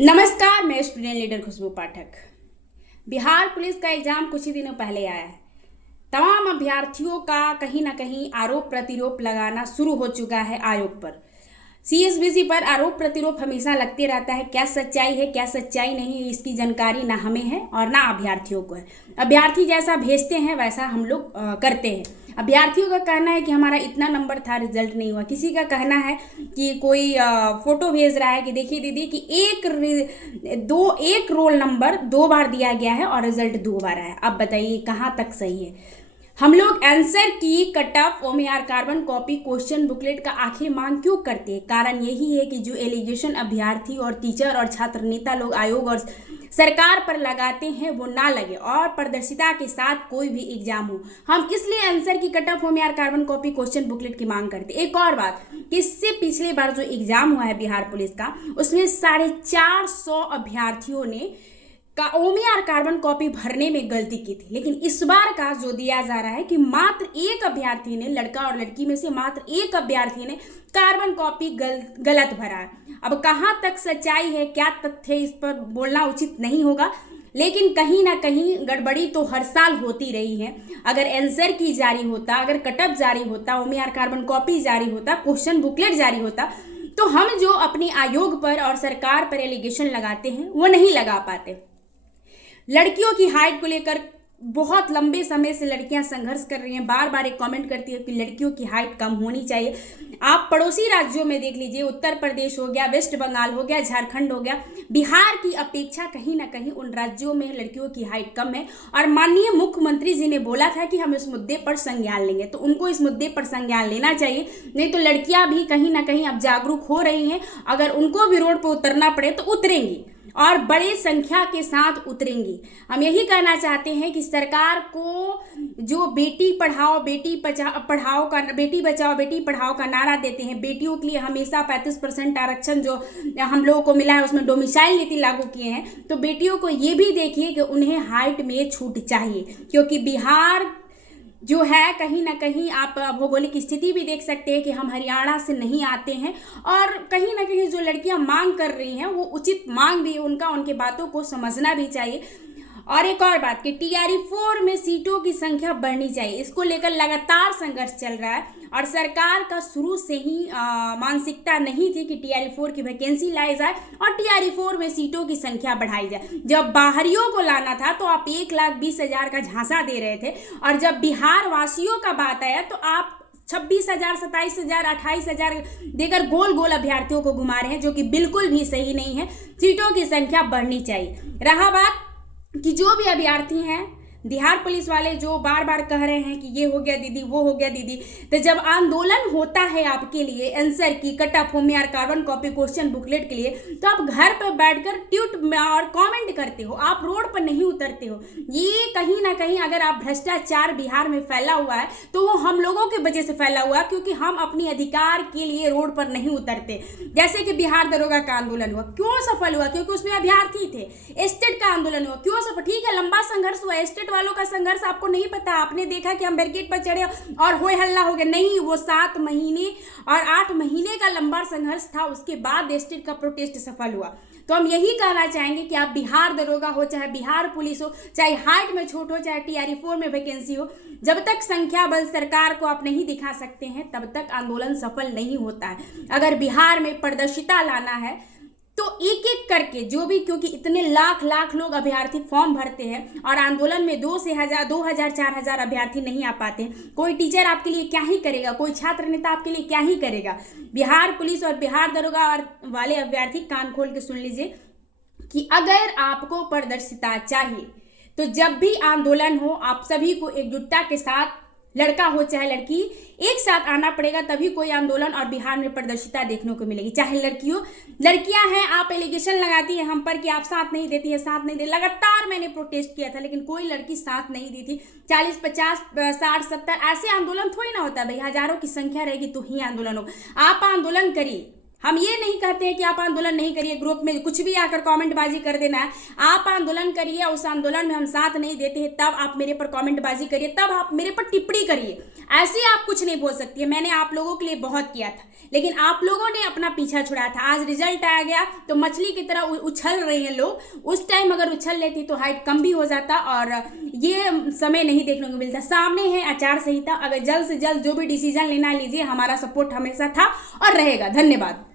नमस्कार, मैं student leader खुशबू पाठक। Bihar police का एग्जाम कुछ ही दिनों पहले आया है। तमाम अभ्यर्थियों का कहीं ना कहीं आरोप प्रत्यारोप लगाना शुरू हो चुका है आयोग पर। सीएसबीसी पर आरोप प्रत्यारोप हमेशा लगते रहता है। क्या सच्चाई है, क्या सच्चाई नहीं है, इसकी जानकारी ना हमें है और ना अभ्यर्थियों को है। अभ्यर्थी जैसा भेजते हैं वैसा हम लोग करते हैं। अभ्यर्थियों का कहना है कि हमारा इतना नंबर था, रिजल्ट नहीं हुआ। किसी का कहना है कि कोई फोटो भेज रहा है कि देखिए दीदी कि एक रोल नंबर 2 बार दिया गया है और रिजल्ट 2 बार आया। अब बताइए कहाँ तक सही है। हम लोग आंसर की cut off OMR carbon copy question booklet का आखिर मांग क्यों करते हैं? कारण यही है कि जो एलिगेशन अभ्यर्थी और टीचर और छात्र नेता लोग आयोग और सरकार पर लगाते हैं वो ना लगे और पारदर्शिता के साथ कोई भी एग्जाम हो। हम इसलिए आंसर की cut off OMR carbon copy question booklet की मांग करते हैं। एक और बात कि इससे पिछले बार जो एग्जाम हुआ है बिहार पुलिस का, उसमें 450 अभ्यर्थियों ने का ओएमआर कार्बन कॉपी भरने में गलती की थी। लेकिन इस बार का जो दिया जा रहा है कि मात्र एक अभ्यर्थी ने, लड़का और लड़की में से मात्र एक अभ्यर्थी ने कार्बन कॉपी गलत भरा है। अब कहाँ तक सच्चाई है, क्या तथ्य, इस पर बोलना उचित नहीं होगा, लेकिन कहीं ना कहीं गड़बड़ी तो हर साल होती रही है। अगर आंसर की जारी होता, अगर कटअप जारी होता, ओएमआर कार्बन कॉपी जारी होता, क्वेश्चन बुकलेट जारी होता, तो हम जो अपने आयोग पर और सरकार पर एलिगेशन लगाते हैं वो नहीं लगा पाते। लड़कियों की हाइट को लेकर बहुत लंबे समय से लड़कियां संघर्ष कर रही हैं। बार बार एक कमेंट करती है कि लड़कियों की हाइट कम होनी चाहिए। आप पड़ोसी राज्यों में देख लीजिए, उत्तर प्रदेश हो गया, वेस्ट बंगाल हो गया, झारखंड हो गया, बिहार की अपेक्षा कहीं ना कहीं उन राज्यों में लड़कियों की हाइट कम है। और माननीय मुख्यमंत्री जी ने बोला था कि हम इस मुद्दे पर संज्ञान लेंगे, तो उनको इस मुद्दे पर संज्ञान लेना चाहिए। नहीं तो लड़कियां भी कहीं ना कहीं अब जागरूक हो रही हैं। अगर उनको भी रोड पर उतरना पड़े तो उतरेंगी और बड़े संख्या के साथ उतरेंगी। हम यही कहना चाहते हैं कि सरकार को जो बेटी पढ़ाओ बेटी पढ़ाओ का, बेटी बचाओ बेटी पढ़ाओ का नारा देते हैं, बेटियों के लिए हमेशा 35% आरक्षण जो हम लोगों को मिला है उसमें डोमिसाइल नीति लागू किए हैं, तो बेटियों को ये भी देखिए कि उन्हें हाइट में छूट चाहिए। क्योंकि बिहार जो है कहीं ना कहीं आप भौगोलिक स्थिति भी देख सकते हैं कि हम हरियाणा से नहीं आते हैं और कहीं ना कहीं जो लड़कियां मांग कर रही हैं वो उचित मांग भी है उनका, उनके बातों को समझना भी चाहिए। और एक और बात कि टीआरई 4 में सीटों की संख्या बढ़नी चाहिए, इसको लेकर लगातार संघर्ष चल रहा है और सरकार का शुरू से ही मानसिकता नहीं थी कि टीआरई 4 की वैकेंसी लाई जाए और टीआरई 4 में सीटों की संख्या बढ़ाई जाए। जब बाहरियों को लाना था तो आप 1,20,000 का झांसा दे रहे थे और जब बिहार वासियों का बात आया तो आप 26,000, 27,000, 28,000 देकर गोल गोल अभ्यर्थियों को घुमा रहे हैं, जो कि बिल्कुल भी सही नहीं है। सीटों की संख्या बढ़नी चाहिए। रहा बात कि जो भी अभ्यर्थी हैं, बिहार पुलिस वाले जो बार बार कह रहे हैं कि ये हो गया दीदी, वो हो गया दीदी, तो जब आंदोलन होता है आपके लिए आंसर की cut off OMR carbon copy question booklet के लिए, तो आप घर पर बैठकर ट्वीट और कमेंट करते हो, आप रोड पर नहीं उतरते हो। ये कहीं ना कहीं अगर आप भ्रष्टाचार बिहार में फैला हुआ है तो वो हम लोगों की वजह से फैला हुआ है, क्योंकि हम अपने अधिकार के लिए रोड पर नहीं उतरते। जैसे कि बिहार दरोगा का आंदोलन हुआ, क्यों सफल हुआ? क्योंकि उसमें अभ्यर्थी थे। स्टेट का आंदोलन हुआ, क्यों सफल? ठीक है, लंबा संघर्ष हुआ, स्टेट वालों का संघर्ष आपको नहीं पता, आपने देखा कि हम बैरिकेड पर चढ़े और होय हल्ला हो गया, नहीं, वो 7 महीने और 8 महीने का लंबा संघर्ष था, उसके बाद स्टेट का प्रोटेस्ट सफल हुआ। तो हम यही कहना चाहेंगे कि आप बिहार दरोगा हो, चाहे बिहार पुलिस हो, चाहे हाइट में छूट हो, चाहे टीआरई 4 में वैकेंसी हो, जब तक संख्या बल सरकार को आप नहीं दिखा सकते हैं तब तक आंदोलन सफल नहीं होता है। अगर बिहार में पारदर्शिता लाना है तो एक एक करके जो भी, क्योंकि इतने लाख लाख लोग अभ्यर्थी फॉर्म भरते हैं और आंदोलन में 2,000, 4,000 अभ्यर्थी नहीं आ पाते। कोई टीचर आपके लिए क्या ही करेगा, कोई छात्र नेता आपके लिए क्या ही करेगा। बिहार पुलिस और बिहार दरोगा और वाले अभ्यर्थी कान खोल के सुन लीजिए कि अगर आपको पारदर्शिता चाहिए तो जब भी आंदोलन हो आप सभी को एकजुटता के साथ, लड़का हो चाहे लड़की, एक साथ आना पड़ेगा, तभी कोई आंदोलन और बिहार में पारदर्शिता देखने को मिलेगी। चाहे लड़कियां हैं, आप एलिगेशन लगाती हैं हम पर कि आप साथ नहीं देती है, साथ नहीं दे, लगातार मैंने प्रोटेस्ट किया था लेकिन कोई लड़की साथ नहीं दी थी। 40, 50, 60, 70 ऐसे आंदोलन थोड़ी ना होता है भाई, हजारों की संख्या रहेगी तो ही आंदोलन हो। आप आंदोलन करिए, हम ये नहीं कहते हैं कि आप आंदोलन नहीं करिए, ग्रुप में कुछ भी आकर कमेंटबाजी कर देना है। आप आंदोलन करिए, उस आंदोलन में हम साथ नहीं देते हैं तब आप मेरे पर कमेंटबाजी करिए, तब आप मेरे पर टिप्पणी करिए। ऐसे आप कुछ नहीं बोल सकती है। मैंने आप लोगों के लिए बहुत किया था, लेकिन आप लोगों ने अपना पीछा छुड़ाया था। आज रिजल्ट आ गया तो मछली की तरह उछल रहे हैं लोग। उस टाइम अगर उछल लेती तो हाइट कम भी हो जाता और ये समय नहीं देखने को मिलता। सामने है आचार संहिता, अगर जल्द से जल्द जो भी डिसीजन लेना लीजिए, हमारा सपोर्ट हमेशा था और रहेगा। धन्यवाद।